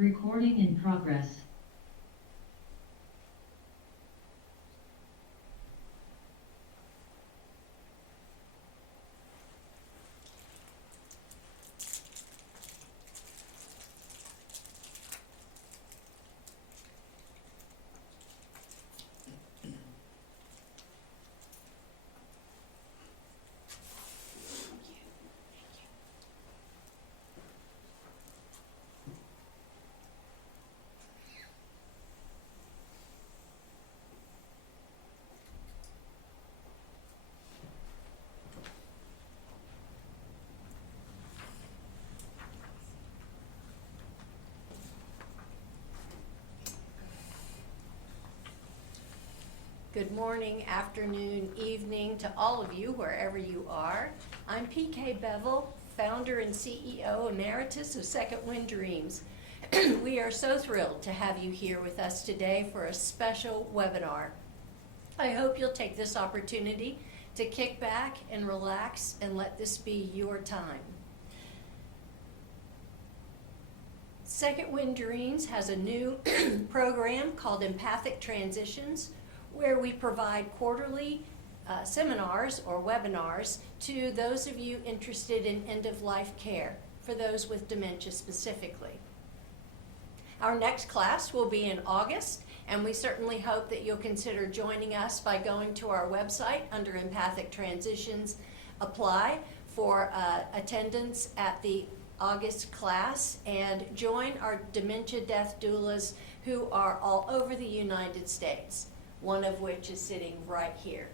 Recording in progress. Good morning, afternoon, evening to all of you, wherever you are. I'm PK Bevel, founder and CEO emeritus of Second Wind Dreams. We are so thrilled to have you here with us today for a special webinar. I hope you'll take this opportunity to kick back and relax and let this be your time. Second Wind Dreams has a new program called Empathic Transitions, where we provide quarterly seminars or webinars to those of you interested in end-of-life care, for those with dementia specifically. Our next class will be in August, and we certainly hope that you'll consider joining us by going to our website under Empathic Transitions, apply for attendance at the August class, and join our dementia death doulas who are all over the United States, one of which is sitting right here.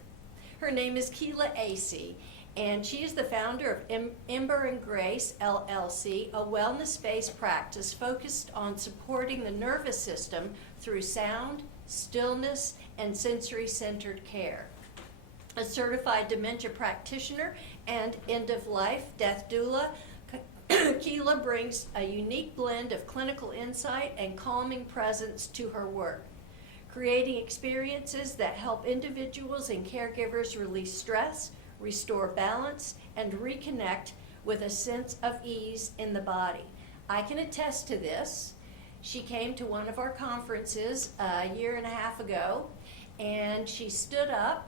Her name is Kila Acey, and she is the founder of Ember and Grace, LLC, a wellness-based practice focused on supporting the nervous system through sound, stillness, and sensory-centered care. A certified dementia practitioner and end-of-life death doula, Kila brings a unique blend of clinical insight and calming presence to her work, creating experiences that help individuals and caregivers release stress, restore balance, and reconnect with a sense of ease in the body. I can attest to this. She came to one of our conferences a year and a half ago, and she stood up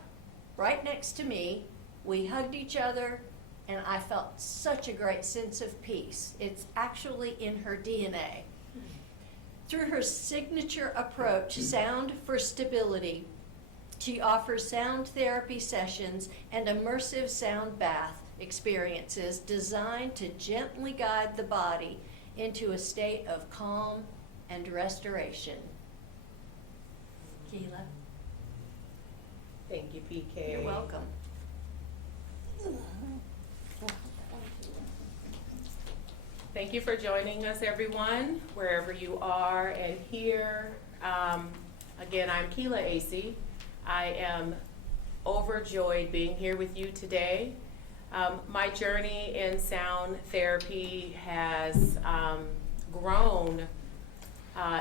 right next to me. We hugged each other, and I felt such a great sense of peace. It's actually in her DNA. Through her signature approach, Sound for Stability, she offers sound therapy sessions and immersive sound bath experiences designed to gently guide the body into a state of calm and restoration. Kila. Thank you, PK. You're welcome. Thank you for joining us, everyone, wherever you are and here. Again, I'm Kila Acey. I am overjoyed being here with you today. My journey in sound therapy has grown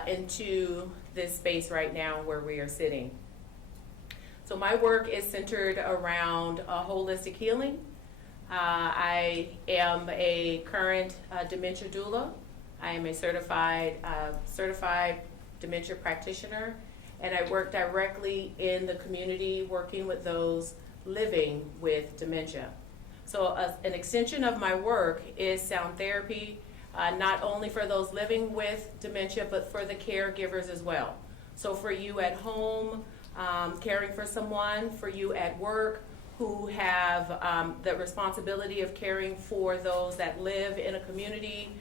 into this space right now where we are sitting. So my work is centered around holistic healing. I am a current dementia doula. I am a certified dementia practitioner, and I work directly in the community working with those living with dementia. So an extension of my work is sound therapy, not only for those living with dementia, but for the caregivers as well. So for you at home, caring for someone, for you at work, who have the responsibility of caring for those that live in a community,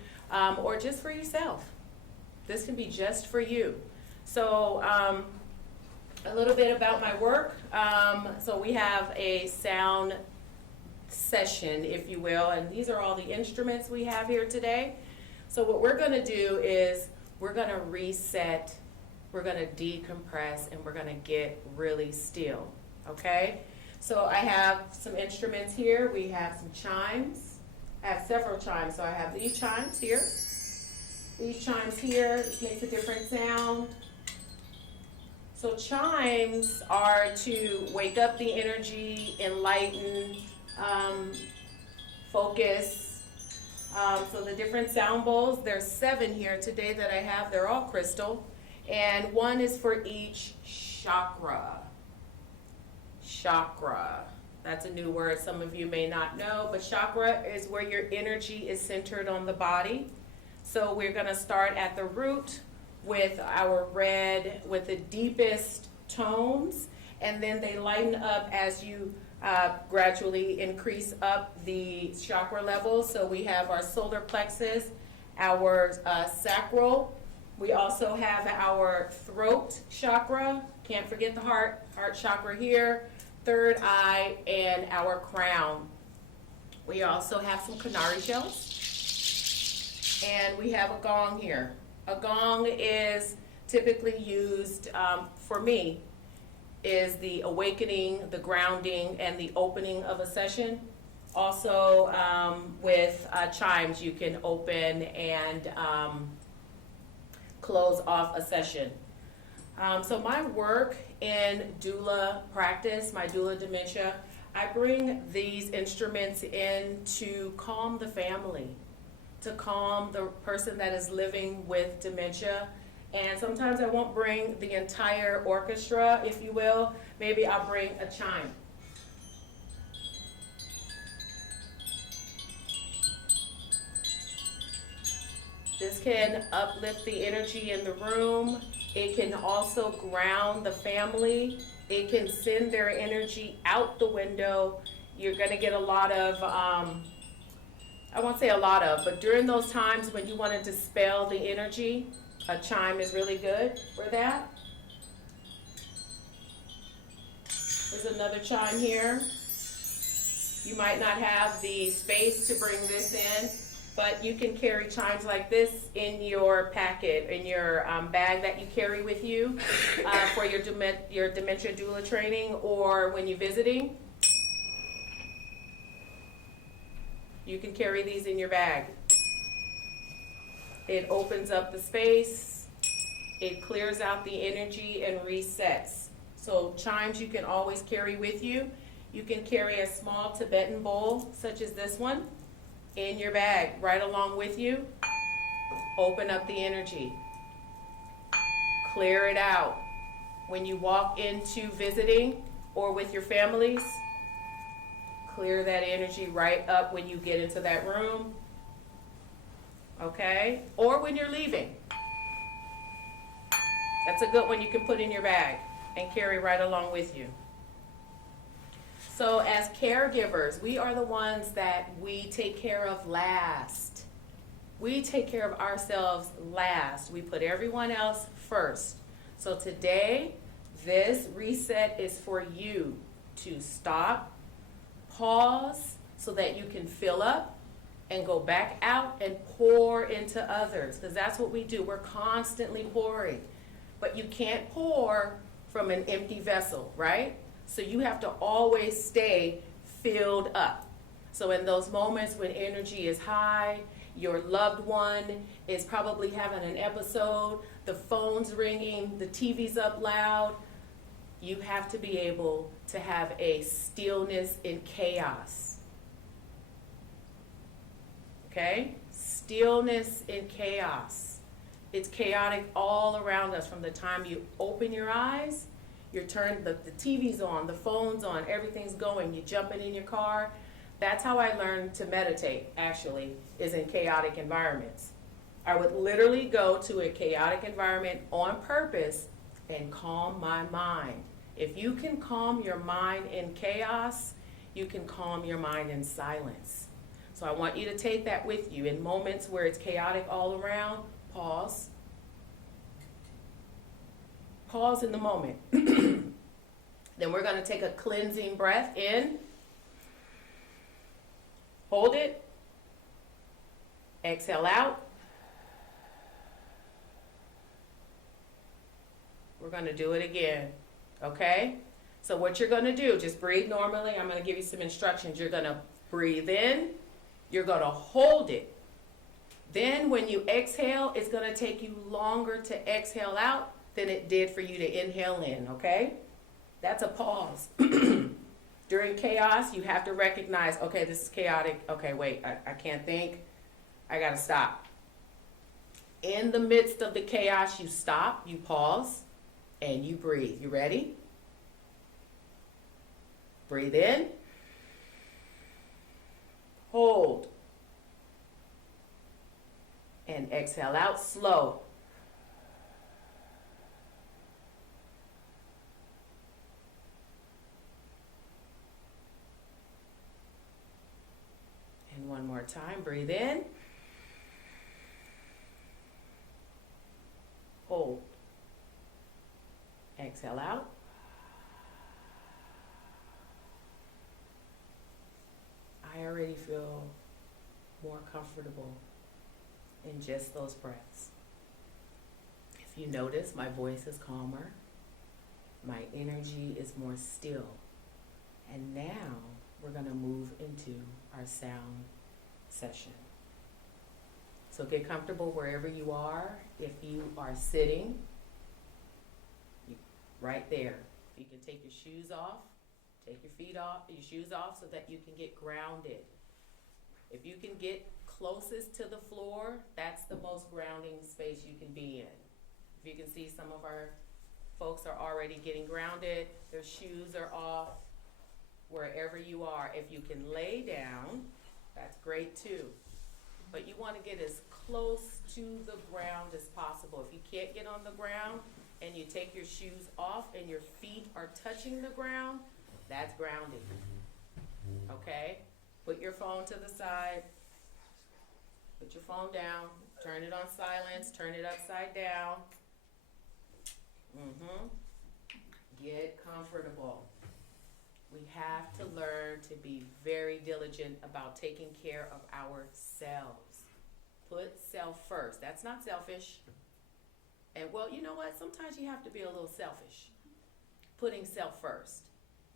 or just for yourself. This can be just for you. So a little bit about my work. So we have a sound session, if you will, and these are all the instruments we have here today. So what we're gonna do is we're gonna reset, we're gonna decompress, and we're gonna get really still, okay? So I have some instruments here. We have some chimes. I have several chimes. So I have these chimes here. These chimes here, this makes a different sound. So chimes are to wake up the energy, enlighten, focus, So the different sound bowls, there's 7 here today that I have. They're all crystal. And one is for each chakra. Chakra. That's a new word some of you may not know, but chakra is where your energy is centered on the body. So we're going to start at the root with our red, with the deepest tones, and then they lighten up as you gradually increase up the chakra levels. So we have our solar plexus, our sacral. We also have our throat chakra. Can't forget the heart chakra here, third eye, and our crown. We also have some canary shells, and we have a gong here. A gong is typically used, for me, is the awakening, the grounding, and the opening of a session. Also, with chimes, you can open and close off a session. So my work in doula practice, my doula dementia, I bring these instruments in to calm the family, to calm the person that is living with dementia. And sometimes I won't bring the entire orchestra, if you will. Maybe I'll bring a chime. This can uplift the energy in the room. It can also ground the family. It can send their energy out the window. You're going to get a lot of, I won't say a lot of, but during those times when you want to dispel the energy, a chime is really good for that. There's another chime here. You might not have the space to bring this in, but you can carry chimes like this in your packet, in your bag that you carry with you for your dementia doula training or when you're visiting. You can carry these in your bag. It opens up the space, it clears out the energy and resets. So chimes you can always carry with you. You can carry a small Tibetan bowl, such as this one, in your bag, right along with you. Open up the energy. Clear it out. When you walk into visiting or with your families, clear that energy right up when you get into that room. Okay? Or when you're leaving. That's a good one you can put in your bag and carry right along with you. So as caregivers, we are the ones that we take care of last. We take care of ourselves last. We put everyone else first. So today, this reset is for you to stop, pause, so that you can fill up and go back out and pour into others. Because that's what we do. We're constantly pouring. But you can't pour from an empty vessel, right? So you have to always stay filled up. So in those moments when energy is high, your loved one is probably having an episode, the phone's ringing, the TV's up loud, you have to be able to have a stillness in chaos. Okay? Stillness in chaos. It's chaotic all around us from the time you open your eyes. You're turned, the TV's on, the phone's on, everything's going, you're jumping in your car. That's how I learned to meditate, actually, is in chaotic environments. I would literally go to a chaotic environment on purpose and calm my mind. If you can calm your mind in chaos, you can calm your mind in silence. So I want you to take that with you. In moments where it's chaotic all around, pause. Pause in the moment. Then we're going to take a cleansing breath in. Hold it. Exhale out. We're going to do it again. Okay? So what you're going to do, just breathe normally. I'm going to give you some instructions. You're going to breathe in. You're going to hold it. Then when you exhale, it's going to take you longer to exhale out than it did for you to inhale in, okay? That's a pause. During chaos, you have to recognize, okay, this is chaotic. Okay, wait, I can't think. I gotta stop. In the midst of the chaos, you stop, you pause, and you breathe. You ready? Breathe in. Hold. And exhale out slow. And one more time, breathe in. Hold. Exhale out. I already feel more comfortable in just those breaths. If you notice, my voice is calmer. My energy is more still. And now we're going to move into our sound session. So get comfortable wherever you are. If you are sitting, right there. You can take your shoes off, take your feet off, your shoes off so that you can get grounded. If you can get closest to the floor, that's the most grounding space you can be in. If you can see, some of our folks are already getting grounded, their shoes are off. Wherever you are, if you can lay down, that's great too. But you want to get as close to the ground as possible. If you can't get on the ground and you take your shoes off and your feet are touching the ground, that's grounding. Okay? Put your phone to the side. Put your phone down. Turn it on silence. Turn it upside down. Get comfortable. We have to learn to be very diligent about taking care of ourselves. Put self first. That's not selfish. And well, you know what? Sometimes you have to be a little selfish. Putting self first.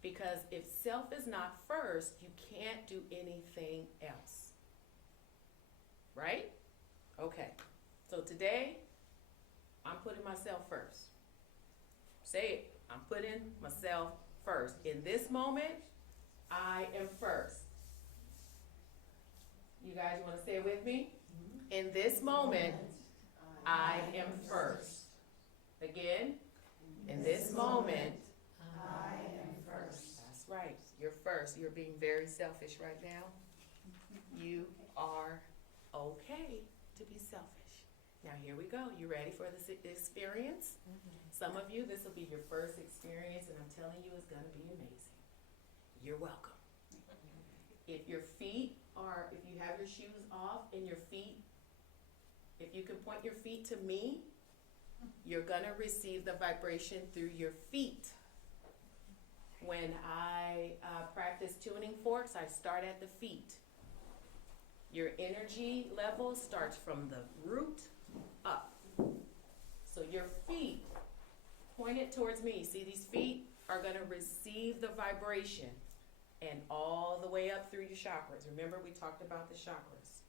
Because if self is not first, you can't do anything else. Right? Okay. So today, I'm putting myself first. Say it. I'm putting myself first. In this moment, I am first. You guys want to say it with me? In this moment, I am first. Again, in this moment, I am first. That's right. You're first. You're being very selfish right now. You are okay to be selfish. Now here we go. You ready for this experience? Some of you, this will be your first experience, and I'm telling you, it's going to be amazing. You're welcome. If your feet are, if you have your shoes off and your feet, if you can point your feet to me, you're going to receive the vibration through your feet. When I practice tuning forks, I start at the feet. Your energy level starts from the root up. So your feet, point it towards me. See, these feet are going to receive the vibration and all the way up through your chakras. Remember, we talked about the chakras.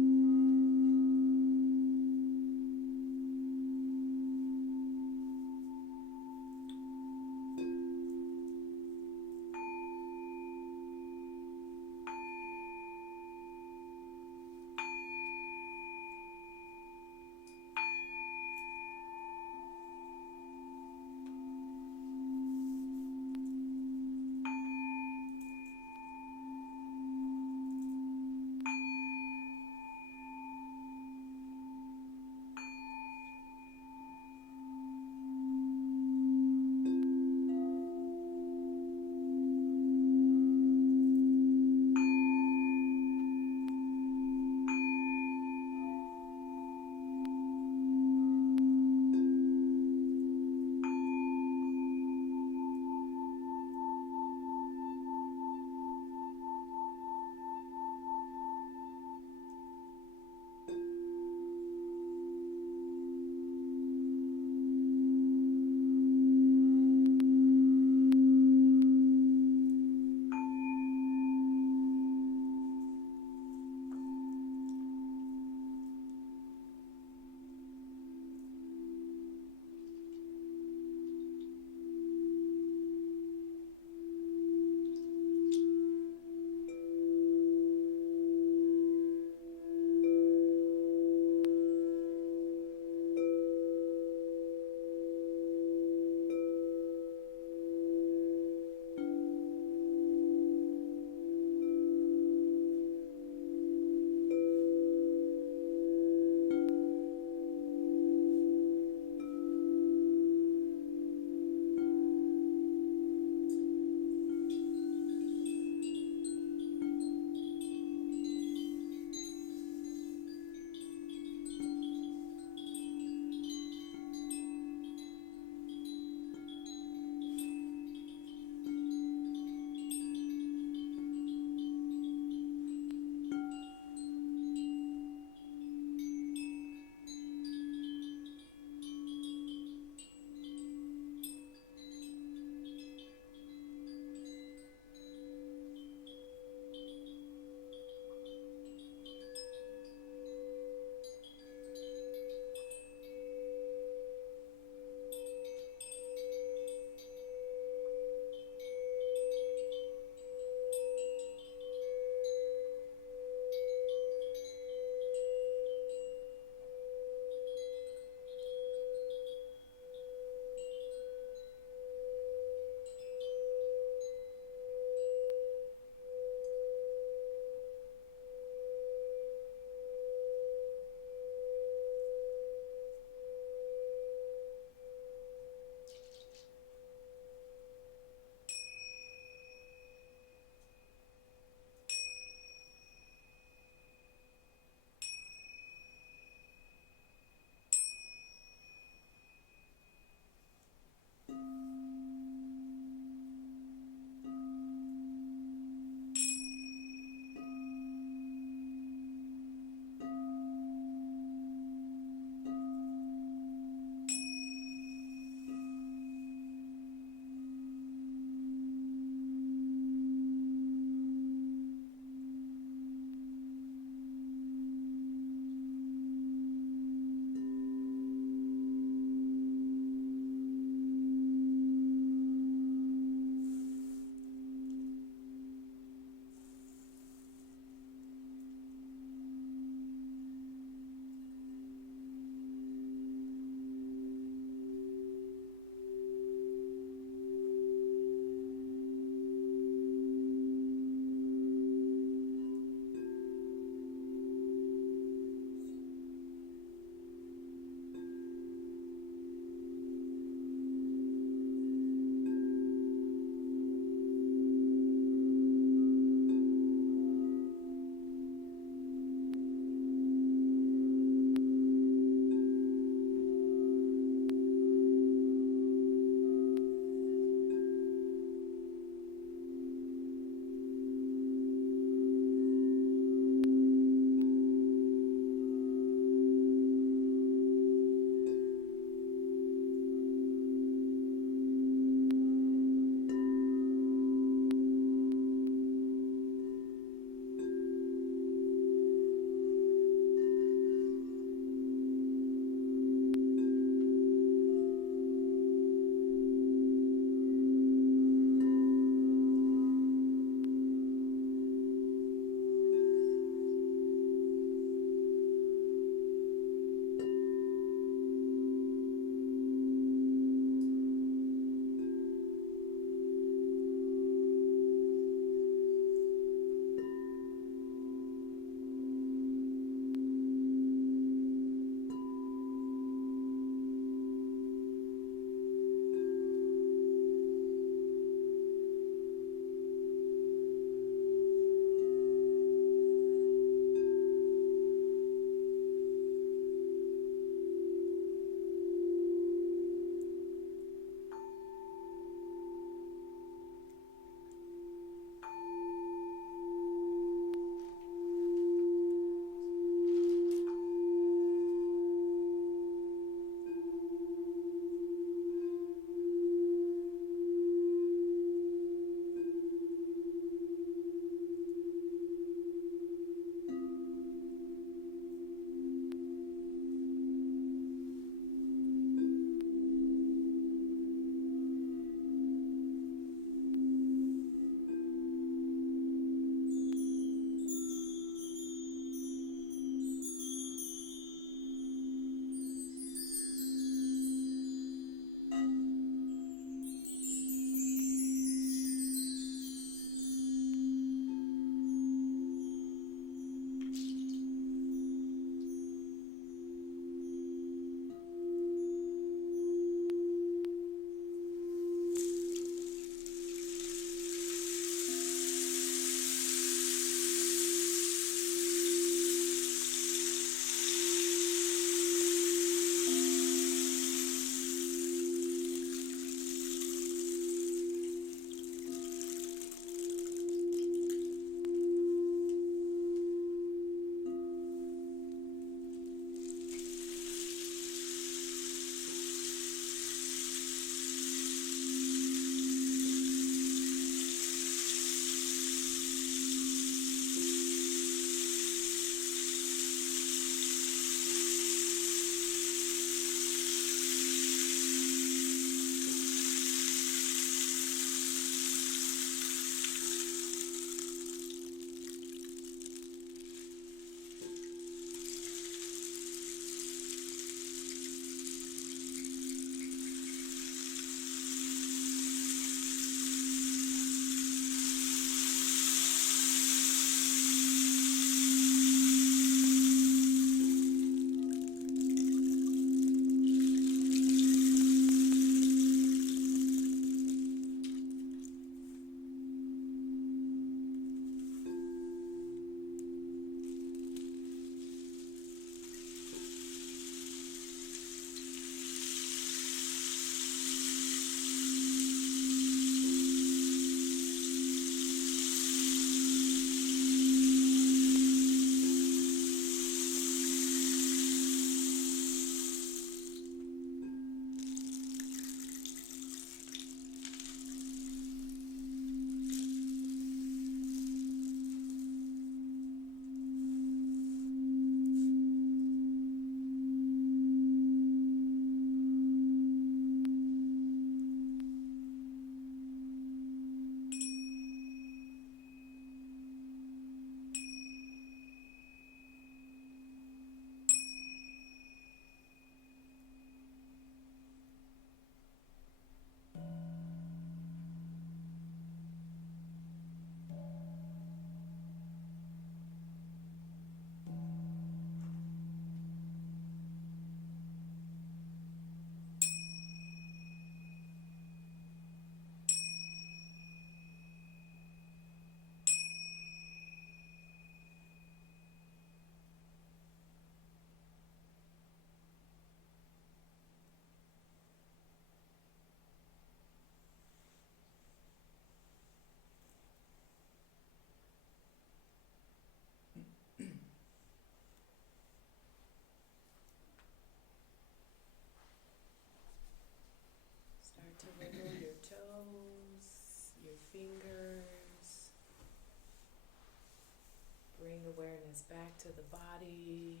back to the body,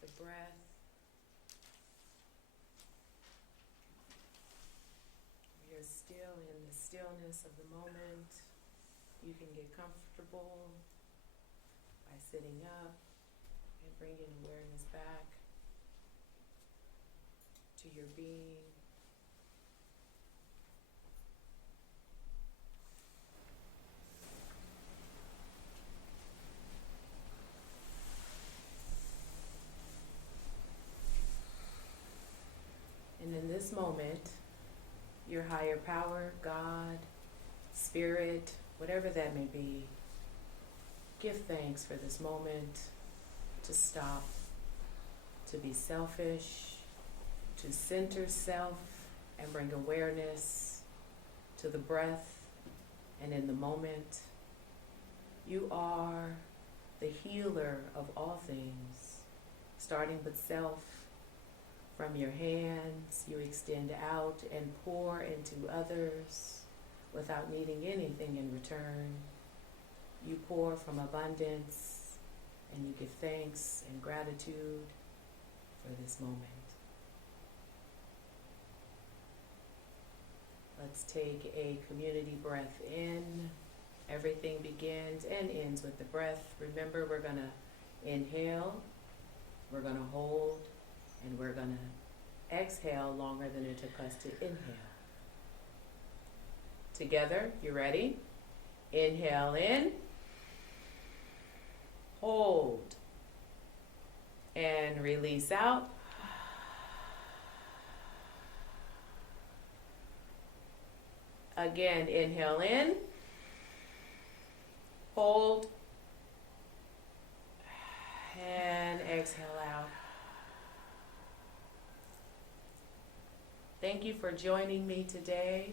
the breath. You're still in the stillness of the moment. You can get comfortable by sitting up and bringing awareness back to your being. And in this moment, your higher power, God, Spirit, whatever that may be, give thanks for this moment to stop, to be selfish, to center self and bring awareness to the breath and in the moment. You are the healer of all things, starting with self. From your hands, you extend out and pour into others without needing anything in return. You pour from abundance, and you give thanks and gratitude for this moment. Let's take a community breath in. Everything begins and ends with the breath. Remember, we're going to inhale, we're going to hold, and we're going to exhale longer than it took us to inhale. Together, you ready? Inhale in, hold, and release out. Again, inhale in, hold, and exhale out. Thank you for joining me today.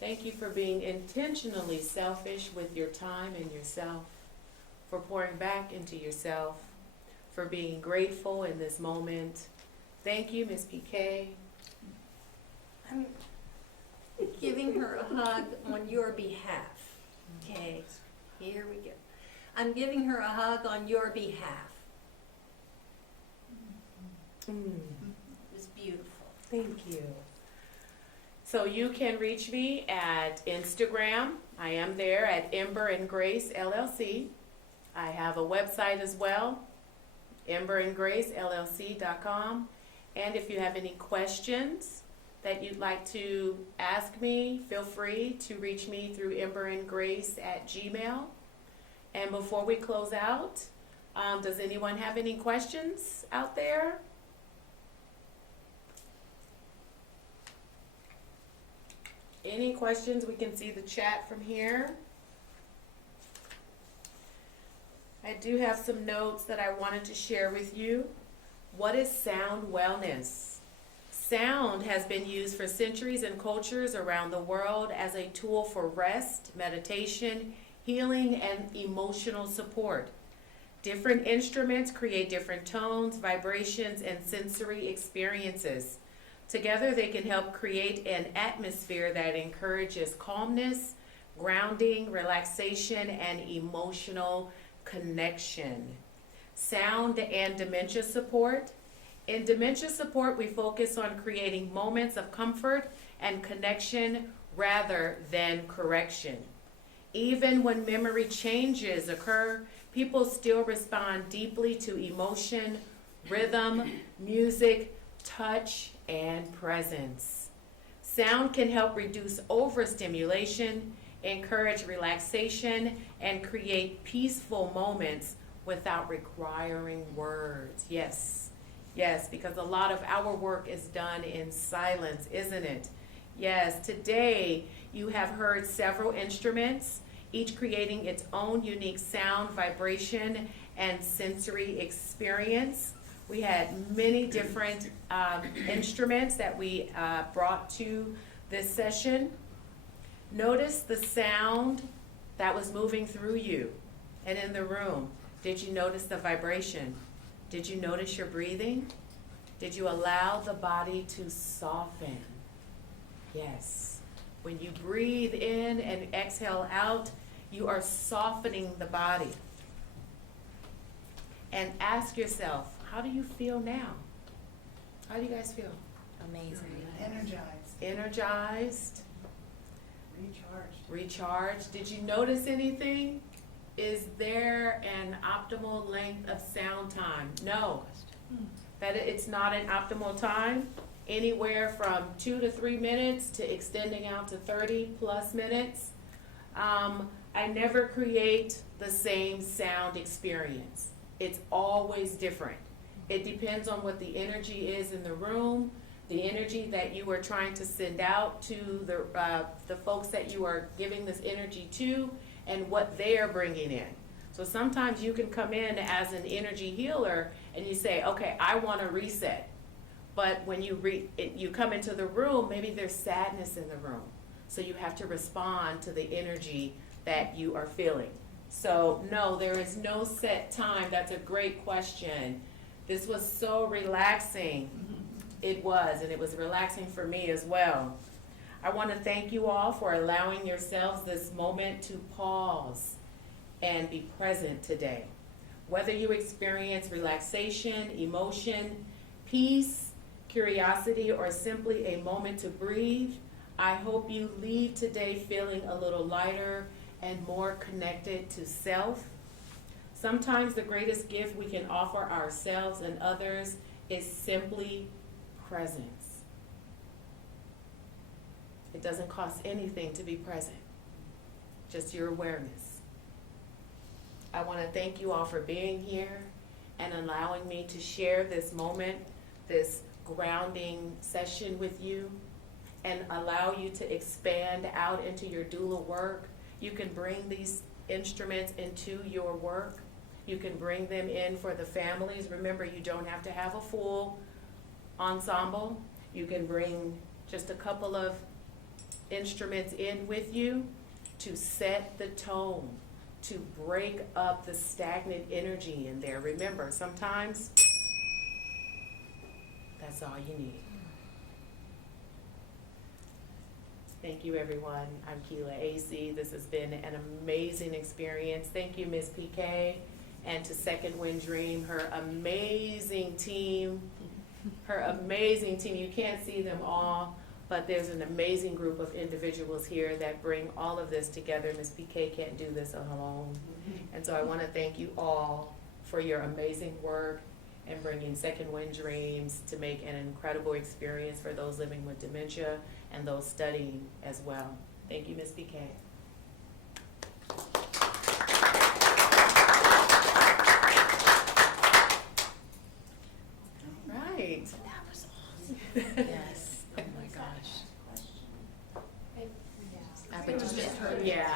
Thank you for being intentionally selfish with your time and yourself, for pouring back into yourself, for being grateful in this moment. Thank you, Ms. PK. I'm giving her a hug on your behalf. Okay, here we go. I'm giving her a hug on your behalf. It was beautiful. Thank you. So you can reach me at Instagram. I am there at Ember and Grace LLC. I have a website as well, emberandgracellc.com. And if you have any questions that you'd like to ask me, feel free to reach me through emberandgrace@gmail.com. And before we close out, does anyone have any questions out there? Any questions? We can see the chat from here. I do have some notes that I wanted to share with you. What is sound wellness? Sound has been used for centuries in cultures around the world as a tool for rest, meditation, healing, and emotional support. Different instruments create different tones, vibrations, and sensory experiences. Together, they can help create an atmosphere that encourages calmness, grounding, relaxation, and emotional connection. Sound and dementia support. In dementia support, we focus on creating moments of comfort and connection rather than correction. Even when memory changes occur, people still respond deeply to emotion, rhythm, music, touch, and presence. Sound can help reduce overstimulation, encourage relaxation, and create peaceful moments without requiring words. Yes, because a lot of our work is done in silence, isn't it? Yes, today you have heard several instruments, each creating its own unique sound, vibration, and sensory experience. We had many different instruments that we brought to this session. Notice the sound that was moving through you and in the room. Did you notice the vibration? Did you notice your breathing? Did you allow the body to soften? Yes. When you breathe in and exhale out, You are softening the body. And ask yourself, how do you feel now? How do you guys feel? Amazing. Energized. Energized? Recharged. Recharged? Did you notice anything? Is there an optimal length of sound time? No. That it's not an optimal time. Anywhere from 2 to 3 minutes to extending out to 30 plus minutes. I never create the same sound experience. It's always different. It depends on what the energy is in the room, the energy that you are trying to send out to the folks that you are giving this energy to, and what they are bringing in. So sometimes you can come in as an energy healer and you say, okay, I want to reset. But when you come into the room, maybe there's sadness in the room. So you have to respond to the energy that you are feeling. So no, there is no set time. That's a great question. This was so relaxing. It was, and it was relaxing for me as well. I want to thank you all for allowing yourselves this moment to pause and be present today. Whether you experience relaxation, emotion, peace, curiosity, or simply a moment to breathe, I hope you leave today feeling a little lighter and more connected to self. Sometimes the greatest gift we can offer ourselves and others is simply presence. It doesn't cost anything to be present, just your awareness. I want to thank you all for being here and allowing me to share this moment, this grounding session with you, and allow you to expand out into your doula work. You can bring these instruments into your work. You can bring them in for the families. Remember, you don't have to have a full ensemble. You can bring just a couple of instruments in with you to set the tone, to break up the stagnant energy in there. Remember, sometimes that's all you need. Thank you, everyone. I'm Kila Acey. This has been an amazing experience. Thank you, Ms. PK, and to Second Wind Dream, her amazing team. You can't see them all, but there's an amazing group of individuals here that bring all of this together. Ms. PK can't do this alone. And so I want to thank you all for your amazing work and bringing Second Wind Dreams to make an incredible experience for those living with dementia and those studying as well. Thank you, Ms. PK. Right. That was awesome. Yes. Oh my gosh. I but just heard, yeah.